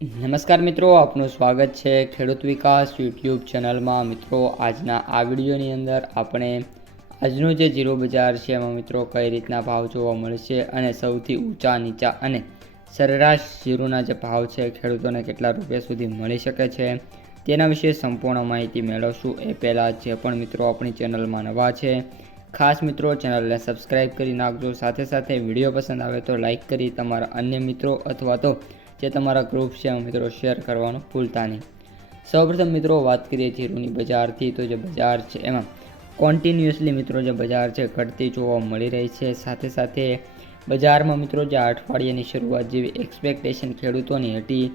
નમસ્કાર મિત્રો, આપનું સ્વાગત છે ખેડૂત વિકાસ યુટ્યુબ ચેનલમાં। મિત્રો, આજના આ વિડીયોની અંદર આપણે આજનું જે જીરું બજાર છે એમાં મિત્રો કઈ રીતના ભાવ જોવા મળશે અને સૌથી ઊંચા નીચા અને સરેરાશ જીરુંના જે ભાવ છે ખેડૂતોને કેટલા રૂપિયા સુધી મળી શકે છે તેના વિશે સંપૂર્ણ માહિતી મેળવશું। એ પહેલાં જે પણ મિત્રો આપણી ચેનલમાં નવા છે ખાસ મિત્રો ચેનલને સબસ્ક્રાઈબ કરી નાખજો। સાથે સાથે વિડીયો પસંદ આવે તો લાઈક કરી તમારા અન્ય મિત્રો અથવા તો જે તમારા ગ્રુપ છે મિત્રો શેર કરવાનું ભૂલતા નહીં। સૌપ્રથમ મિત્રો વાત કરીએ જીરુંની બજારથી, તો જે બજાર છે એમાં કોન્ટિન્યુઅસલી મિત્રો જે બજાર છે ઘટતી જોવા મળી રહી છે। સાથે સાથે બજારમાં મિત્રો જે અઠવાડિયાની શરૂઆત જેવી એક્સપેક્ટેશન ખેડૂતોની હતી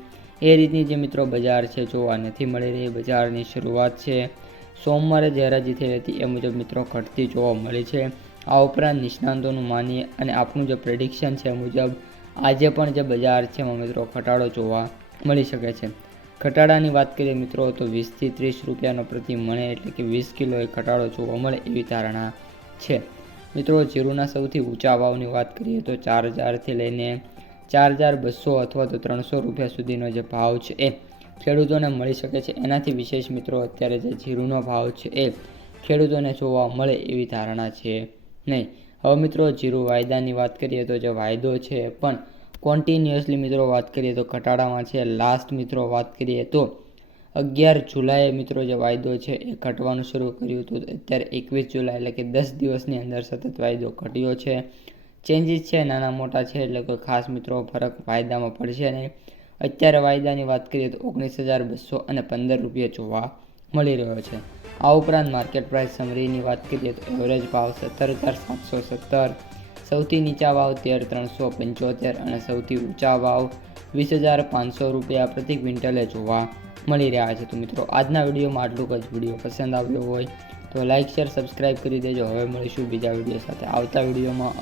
એ રીતની જે મિત્રો બજાર છે જોવા નથી મળી રહી। બજારની શરૂઆત છે સોમવારે જે હરાજી થઈ હતી એ મુજબ મિત્રો ઘટતી જોવા મળી છે। આ ઉપરાંત નિષ્ણાંતોનું માનીએ અને આપણું જે પ્રેડિક્શન છે મુજબ આજે પણ જે બજાર છે એમાં મિત્રો ઘટાડો જોવા મળી શકે છે। ઘટાડાની વાત કરીએ મિત્રો તો 20 થી 30 રૂપિયાનો પ્રતિ મણ એટલે કે 20 કિલોએ ઘટાડો જોવા મળે એવી ધારણા છે। મિત્રો, જીરુંના સૌથી ઊંચા ભાવની વાત કરીએ તો 4000થી લઈને 4200 અથવા તો 300 રૂપિયા સુધીનો જે ભાવ છે એ ખેડૂતોને મળી શકે છે। એનાથી વિશેષ મિત્રો અત્યારે જે જીરુંનો ભાવ છે એ ખેડૂતોને જોવા મળે એવી ધારણા છે નહીં। હવે મિત્રો જીરું વાયદાની વાત કરીએ તો જે વાયદો છે પણ કોન્ટિન્યુઅસલી મિત્રો વાત કરીએ તો ઘટાડામાં છે। લાસ્ટ મિત્રો વાત કરીએ તો 11 જુલાઈએ મિત્રો જે વાયદો છે એ ઘટવાનું શરૂ કર્યું હતું। અત્યારે 21 જુલાઈ એટલે કે 10 દિવસની અંદર સતત વાયદો ઘટ્યો છે। ચેન્જીસ છે નાના મોટા છે એટલે કોઈ ખાસ મિત્રો ફરક વાયદામાં પડશે નહીં। અત્યારે વાયદાની વાત કરીએ તો 19,200 અને 15 રૂપિયા જોવા મળી રહ્યો છે। આ ઉપરાંત માર્કેટ પ્રાઇસ સમરીની વાત કરીએ તો એવરેજ ભાવ 17,717, સૌથી નીચા ભાવ 13,375 અને સૌથી ઊંચા ભાવ 20,500 રૂપિયા પ્રતિ ક્વિન્ટલે જોવા મળી રહ્યા છે। તો મિત્રો આજના વિડીયોમાં આટલું જ। વિડીયો પસંદ આવ્યો હોય તો લાઇક શેર સબસ્ક્રાઈબ કરી દેજો। હવે મળીશું બીજા વિડીયો સાથે આવતા વિડીયોમાં।